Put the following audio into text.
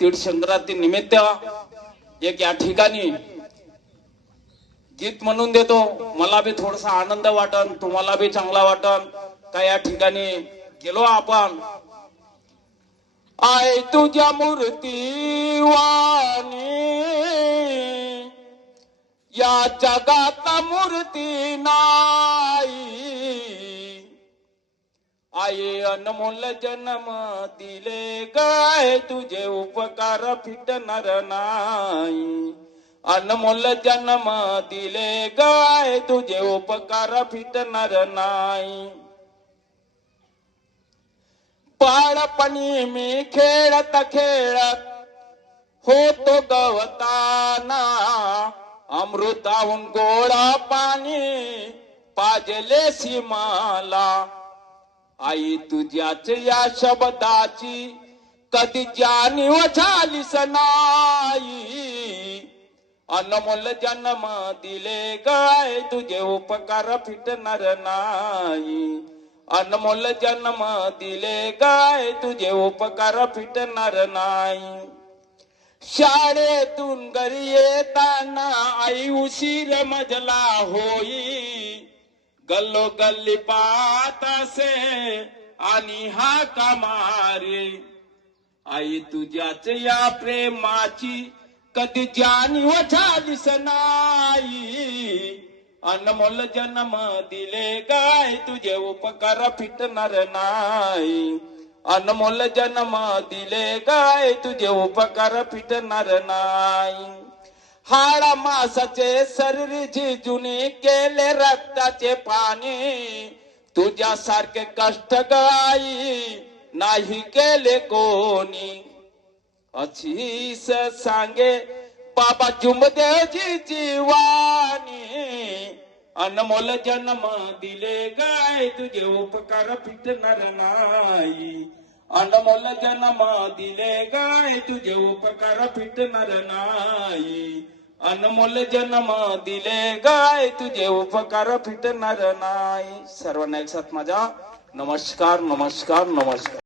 तीर्थसंक्रांती निमित्त एक या ठिकाणी गीत म्हणून देतो. मला बी थोडासा आनंद वाटन, तुम्हाला बी चांगला वाटन. का या ठिकाणी गेलो आपण. आय तुझ्या मूर्ती वाणी या जगात मूर्ती नाही. आई अनमोल जन्म दिले गाय तुझे उपकार फिटणार नाही. अनमोल जन्म दिले गाय तुझे उपकार फिटणार नाही. बाळपणी मी खेळत खेळत होतो गवताना. अमृताहून गोळा पाणी पाजले सीमाला. आई तुझ्याच या शब्दाची कधी जाणीव झालीस नाही. अनमोल जन्म दिले गाय तुझे उपकार फिटणार नाही. अनमोल जन्म दिले गाय तुझे उपकार फिटणार नाही. शाळेतून घरी येताना आई उशीर मजला होई. गल्लो गल्ली पाहत असे आणि हाका मारे. आई तुझ्याच या प्रेमाची कधी जाणीव झालीस नाही. अनमोल जन्म दिले गाय तुझे उपकार फिटणार नाही. अनमोल जन्म दिले गाय तुझे उपकार फिटणार नाही. हाडा मासाचे शरीर झिजून केले रक्ताचे पाणी. तुझ्यासारखे कष्ट गाई नाही केले कोणी. अशीस सांगे बाबा जुमदेवजी वाणी. अनमोल जन्म दिले गाय तुझे उपकार फिटणार नाही. अनमोल जन्म दिले गाय तुझे उपकार फिटणार नाही. अनमोल जन्म दिले गाय तुझे उपकार फिटणार नाही. सर्वांना एक साथ माझा नमस्कार नमस्कार नमस्कार.